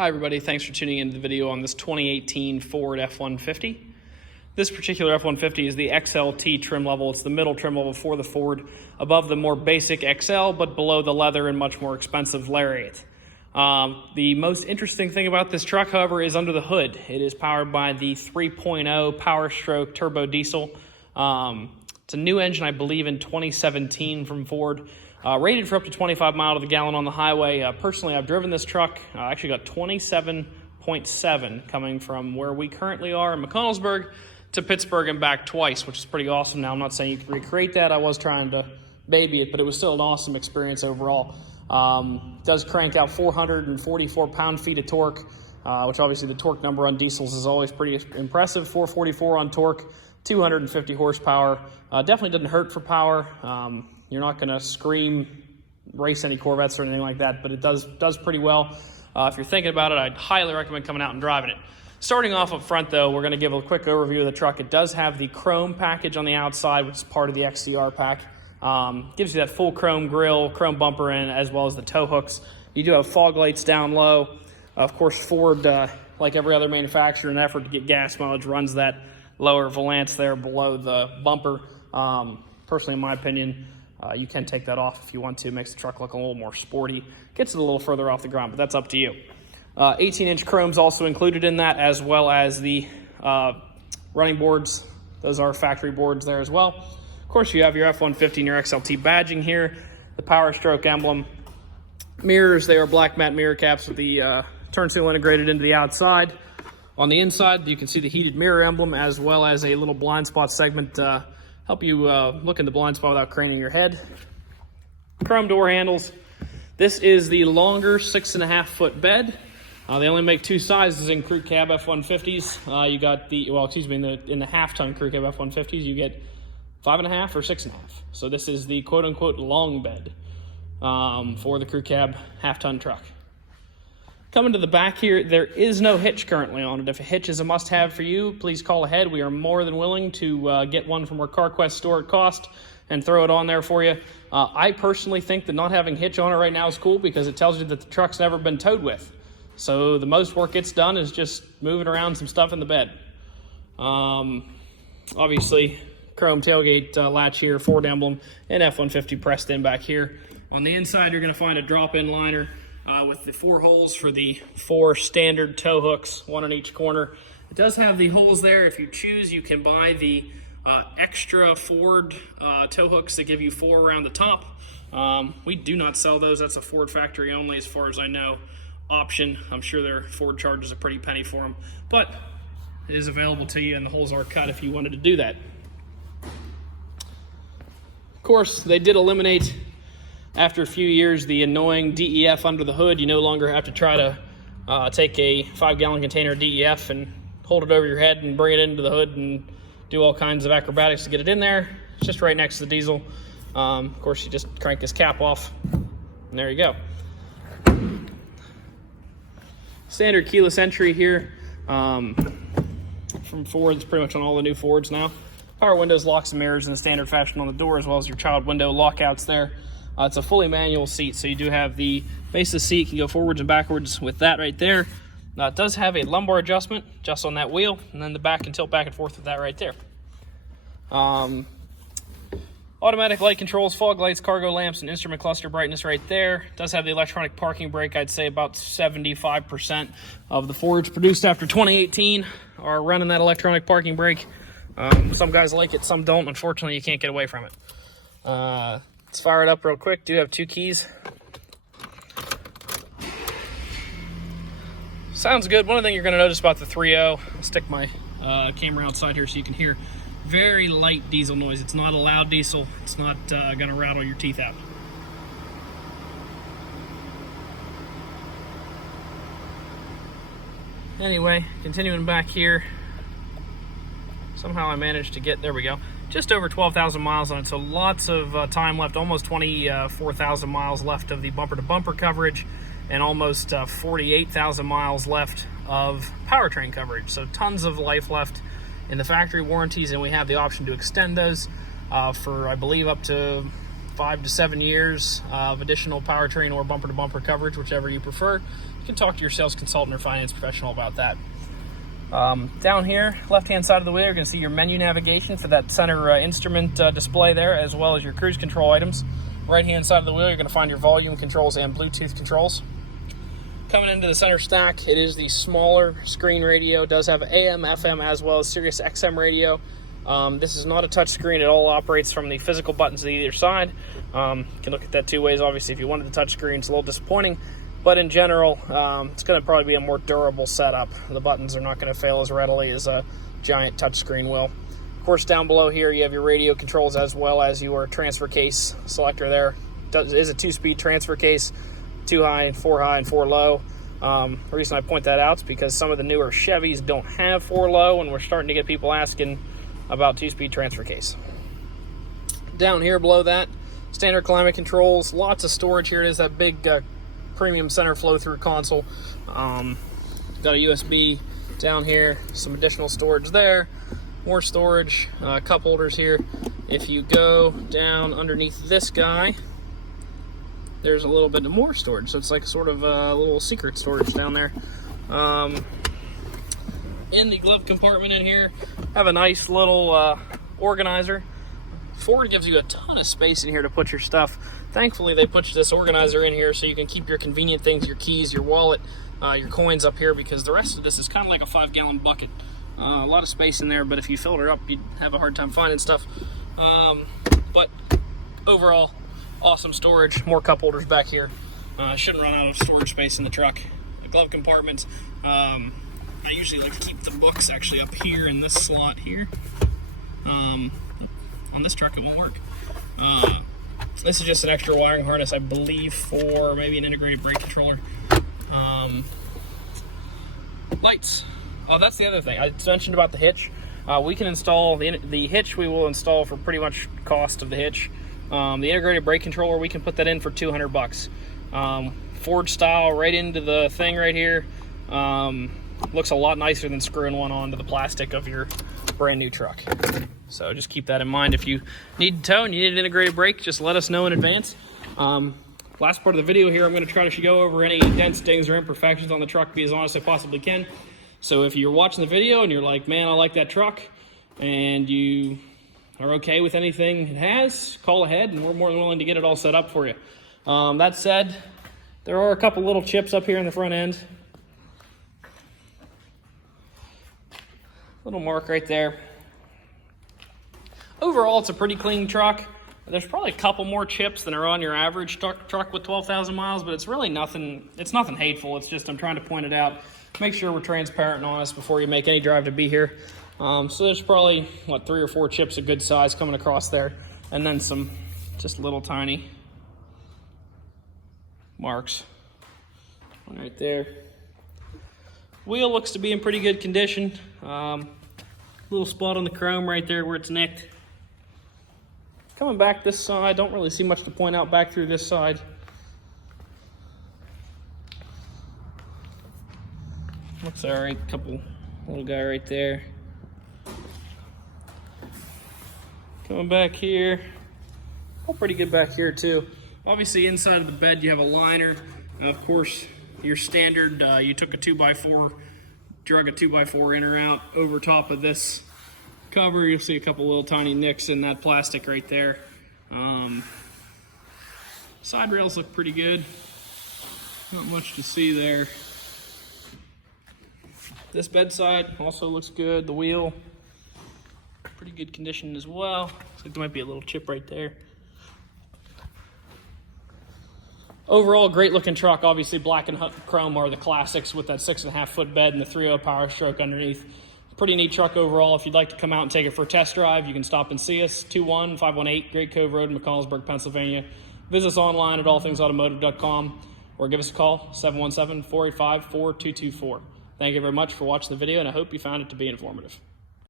Hi everybody, thanks for tuning into the video on this 2018 Ford F-150. This particular F-150 is the XLT trim level. It's the middle trim level for the Ford, above the more basic XL, but below the leather and much more expensive Lariat. The most interesting thing about this truck, however, is under the hood. It is powered by the 3.0 Powerstroke turbo diesel. It's a new engine, I believe, in 2017 from Ford. Rated for up to 25 miles to the gallon on the highway. Personally, I've driven this truck. I actually got 27.7 coming from where we currently are in McConnellsburg to Pittsburgh and back twice, which is pretty awesome. Now, I'm not saying you can recreate that. I was trying to baby it, but it was still an awesome experience overall. Does crank out 444 pound-feet of torque, which obviously the torque number on diesels is always pretty impressive. 444 on torque, 250 horsepower. Definitely doesn't hurt for power. You're not going to scream, race any Corvettes or anything like that, but it does pretty well. If you're thinking about it, I'd highly recommend coming out and driving it. Starting off up front, though, we're going to give a quick overview of the truck. It does have the chrome package on the outside, which is part of the XDR pack. Gives you that full chrome grille, chrome bumper end, as well as the tow hooks. You do have fog lights down low. Of course, Ford, like every other manufacturer, in an effort to get gas mileage, runs that lower valance there below the bumper. Personally, in my opinion, you can take that off if you want to. It makes the truck look a little more sporty. Gets it a little further off the ground, but that's up to you. 18-inch chrome's also included in that, as well as the running boards. Those are factory boards there as well. Of course, you have your F-150 and your XLT badging here, the Powerstroke emblem. Mirrors, they are black matte mirror caps with the turn signal integrated into the outside. On the inside, you can see the heated mirror emblem, as well as a little blind spot segment help you look in the blind spot without craning your head. Chrome door handles. This is the longer 6.5-foot bed. They only make two sizes in crew cab F-150s. You got the, well, excuse me, in the half-ton crew cab F-150s, you get 5.5 or 6.5. So this is the quote-unquote long bed for the crew cab half-ton truck. Coming to the back here, there is no hitch currently on it. If a hitch is a must-have for you, please call ahead. We are more than willing to get one from our CarQuest store at cost and throw it on there for you. I personally think that not having hitch on it right now is cool because it tells you that the truck's never been towed with. So the most work gets done is just moving around some stuff in the bed. Obviously, chrome tailgate latch here, Ford emblem, and F-150 pressed in back here. On the inside, you're going to find a drop-in liner with the 4 holes for the 4 standard tow hooks, 1 on each corner. It does have the holes there. If you choose, you can buy the extra Ford tow hooks that give you 4 around the top. We do not sell those. That's a Ford factory only, as far as I know, option. I'm sure their Ford charges a pretty penny for them, but it is available to you, and the holes are cut if you wanted to do that. Of course, they did eliminate, after a few years, the annoying DEF under the hood. You no longer have to try to take a 5-gallon container of DEF and hold it over your head and bring it into the hood and do all kinds of acrobatics to get it in there. It's just right next to the diesel. Of course, you just crank this cap off, and there you go. Standard keyless entry here from Ford. It's pretty much on all the new Fords now. Power windows, locks, and mirrors in the standard fashion on the door, as well as your child window lockouts there. It's a fully manual seat, so you do have the base of the seat. You can go forwards and backwards with that right there. It does have a lumbar adjustment just on that wheel, and then the back can tilt back and forth with that right there. Automatic light controls, fog lights, cargo lamps, and instrument cluster brightness right there. It does have the electronic parking brake. I'd say about 75% of the Fords produced after 2018 are running that electronic parking brake. Some guys like it, some don't. Unfortunately, you can't get away from it. Let's fire it up real quick. Do have 2 keys. Sounds good. One thing you're going to notice about the 3.0, I'll stick my camera outside here so you can hear. Very light diesel noise. It's not a loud diesel. It's not going to rattle your teeth out. Anyway, continuing back here. Somehow I managed to get, there we go, just over 12,000 miles on it, so lots of time left, almost 24,000 miles left of the bumper-to-bumper coverage, and almost 48,000 miles left of powertrain coverage, so tons of life left in the factory warranties, and we have the option to extend those for, I believe, up to 5 to 7 years of additional powertrain or bumper-to-bumper coverage, whichever you prefer. You can talk to your sales consultant or finance professional about that. Down here, left-hand side of the wheel, you're going to see your menu navigation for that center instrument display there, as well as your cruise control items. Right-hand side of the wheel, you're going to find your volume controls and Bluetooth controls. Coming into the center stack, it is the smaller screen radio. It does have AM, FM, as well as Sirius XM radio. This is not a touch screen. It all operates from the physical buttons on either side. You can look at that two ways. Obviously, if you wanted the touch screen, it's a little disappointing. But in general, it's going to probably be a more durable setup. The buttons are not going to fail as readily as a giant touchscreen will. Of course, down below here, you have your radio controls as well as your transfer case selector there. It is a 2-speed transfer case, 2 high, 4 high, and 4 low. The reason I point that out is because some of the newer Chevys don't have 4 low, and we're starting to get people asking about 2-speed transfer case. Down here below that, standard climate controls, lots of storage here. It is that big premium center flow-through console. Got a USB down here, some additional storage there, more storage, cup holders here. If you go down underneath this guy, there's a little bit more storage, so it's like sort of a little secret storage down there. In the glove compartment in here, have a nice little organizer. Ford gives you a ton of space in here to put your stuff. Thankfully, they put this organizer in here so you can keep your convenient things, your keys, your wallet, your coins up here, because the rest of this is kind of like a 5-gallon bucket. A lot of space in there, but if you filled it up, you'd have a hard time finding stuff. But overall, awesome storage. More cup holders back here. Shouldn't run out of storage space in the truck. The glove compartments, I usually like to keep the books actually up here in this slot here. On this truck, it won't work. This is just an extra wiring harness, I believe, for maybe an integrated brake controller. Lights. Oh, that's the other thing. I mentioned about the hitch. We can install the hitch. We will install for pretty much cost of the hitch. The integrated brake controller, we can put that in for $200. Ford style, right into the thing right here. Looks a lot nicer than screwing one onto the plastic of your brand new truck. So just keep that in mind. If you need to tow and you need an integrated brake, just let us know in advance. Last part of the video here, I'm going to try to go over any dents, dings, or imperfections on the truck, be as honest as I possibly can. So if you're watching the video and you're like, man, I like that truck, and you are okay with anything it has, call ahead and we're more than willing to get it all set up for you. That said, there are a couple little chips up here in the front end. Little mark right there. Overall, it's a pretty clean truck. There's probably a couple more chips than are on your average truck with 12,000 miles, but it's really nothing. It's nothing hateful. It's just I'm trying to point it out. Make sure we're transparent and honest before you make any drive to be here. So there's probably, 3 or 4 chips of good size coming across there, and then some just little tiny marks. One right there. Wheel looks to be in pretty good condition. Little spot on the chrome right there where it's nicked. Coming back this side, don't really see much to point out back through this side. Looks all right, couple little guy right there. Coming back here, oh, pretty good back here too. Obviously inside of the bed you have a liner. Of course, your standard, you took a 2x4, drug a 2x4 in or out over top of this cover. You'll see a couple little tiny nicks in that plastic right there. Side rails look pretty good. Not much to see there. This bedside also looks good. The wheel, pretty good condition as well. Looks like there might be a little chip right there. Overall, great looking truck. Obviously, black and chrome are the classics with that 6.5 foot bed and the 3.0 Powerstroke underneath. Pretty neat truck overall. If you'd like to come out and take it for a test drive, you can stop and see us. 21518 Great Cove Road in McConnellsburg, Pennsylvania. Visit us online at allthingsautomotive.com or give us a call, 717-485-4224. Thank you very much for watching the video, and I hope you found it to be informative.